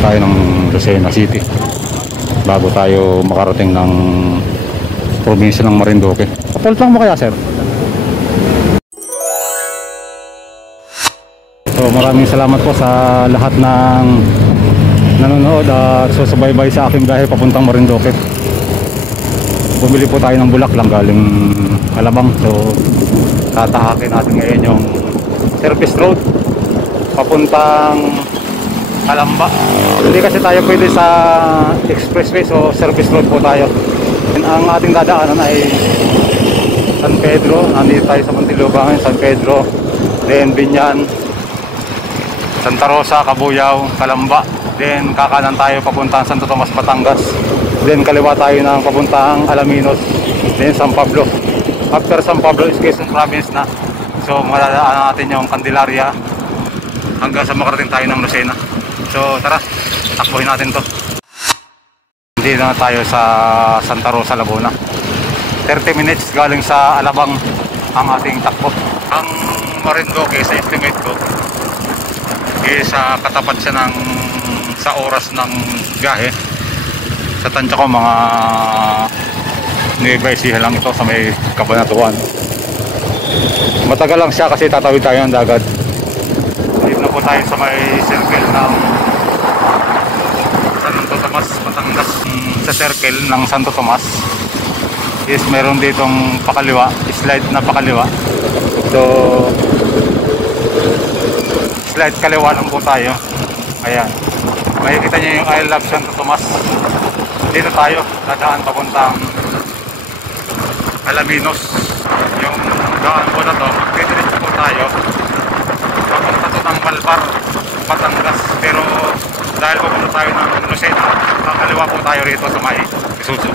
tayo ng Lucena City bago tayo makarating ng probinsya ng Marinduque. Papalit lang mo kaya, sir? So maraming salamat po sa lahat ng nanonood at susubaybay sa aking biyahe papuntang Marinduque. Bumili po tayo ng bulak lang galing Alabang. So tatahakin natin ngayon yung service road papuntang Calamba. Hindi kasi tayo pwede sa expressway, so service road po tayo. And ang ating dadaanan ay San Pedro. Nandito tayo sa Muntinlupa, San Pedro, then Binyan, Santa Rosa, Cabuyao, Calamba. Then kakanan tayo papuntang Santo Tomas, Batangas. Then kaliwa tayo ng papuntang Alaminos, then San Pablo. After San Pablo is Quezon Province na. So madadaanan natin yung Candelaria hanggang sa makarating tayo ng Lucena. So tara, takbuhin natin to. Hindi na tayo sa Santa Rosa, Laguna. 30 minutes galing sa Alabang ang ating takbo. Ang Marinduque sa estimate ko is katapat siya ng sa oras ng biyahe. Sa tansya ko mga Nueva Ecija lang ito sa may Cabanatuan. Matagal lang siya kasi tatawid tayo ng dagat. Dito na po tayo sa may circle ng Santo Tomas, Batangas. Sa circle ng Santo Tomas is meron ditong pakaliwa, slide na pakaliwa. So slide kaliwa lang po tayo. Ayan, makikita nyo yung I Love Santo Tomas. Dito tayo dadaan papuntang Alaminos. Yung daan po na to, magdidiretso po tayo papunta to ng Malbar, Batangas. Pero dahil pupunta tayo ng Lucena, kakaliwa po tayo rito sa may Isuzu.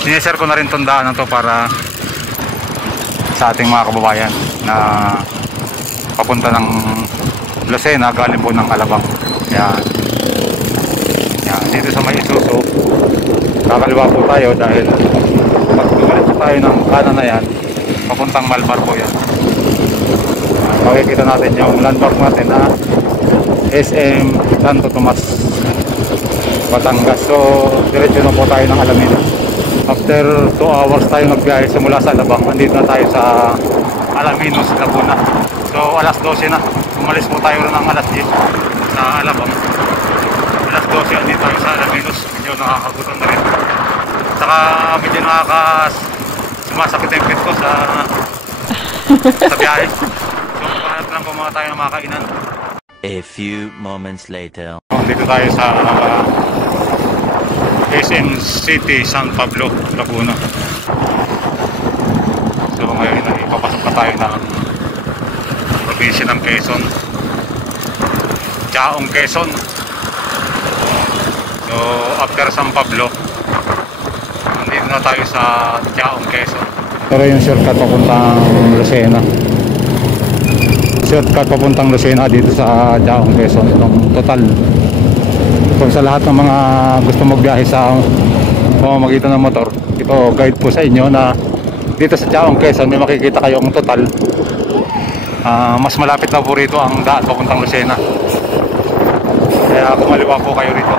Sinishare ko na rin itong daan na to para sa ating mga kababayan na papunta ng Lucena galing po ng Alabang. Yan. Yan, dito sa may Isuzu kakaliwa po tayo dahil pag bumalik tayo ng kanan na yan papuntang Malbar po yan. Makikita natin yung landmark natin na SM Santo Tomas, Batangas. So diretso na po tayo ng Alaminos. After 2 hours tayo nagbiyahe simula sa Alabang, andito na tayo sa Alaminos, Laguna. So alas 12 na, umalis po tayo ng alas 10 sa Alabang. Alas 12 andito tayo sa Alaminos. Medyo nakakagutom na rin, saka medyo sumasakit yung pit ko sa biyahe. So magpahanap lang po mga tayo ng mga kainan. A few moments later. Dito tayo sa SM City, San Pablo, Laguna. So ngayon ay ipapasok na tayo ng probinsya ng Quezon, Chaong, Quezon. So after San Pablo, nandito na tayo sa Chaong, Quezon. Pero yung shortcut papuntang Lucena, shortcut papuntang Lucena dito sa Chaong, Quezon. Itong total, kung sa lahat ng mga gusto magbiyahe sa pamamagitan ng motor, ito guide po sa inyo na dito sa Chaong, Quezon may makikita kayong total. Mas malapit na po rito ang daan papuntang Lucena, kaya kumaliwa po kayo rito.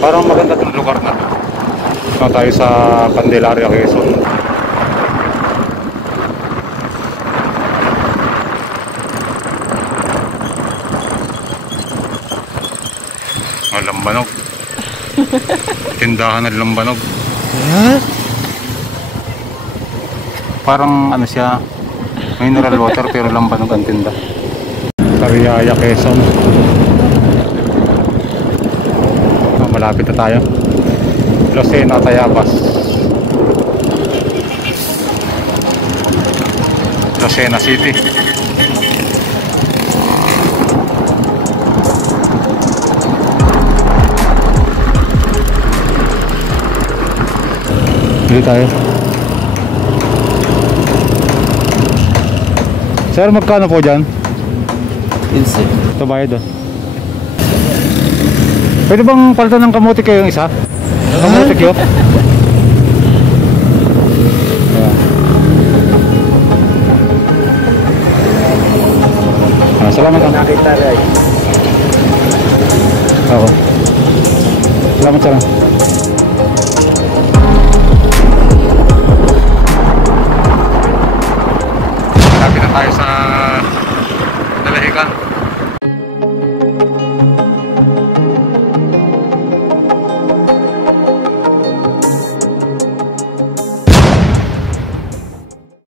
Parang maganda itong lugar na to. So, tayo sa Candelaria, Quezon. Lambanog. Tindahan ng lambanog. Parang ano siya, mineral water pero lambanog ang tinda. Sariaya, Quezon. Malapit na tayo. Lucena, Tayabas. Lucena City. Dito tayo. Sir, magkano po dyan? 15. Ito bayad oh. Pwede bang palitan ng kamote kayo yung isa? Kamote kayo? Salamat ang Nakita rin. ako. Salamat sana. Lapit na tayo sa Dalahican.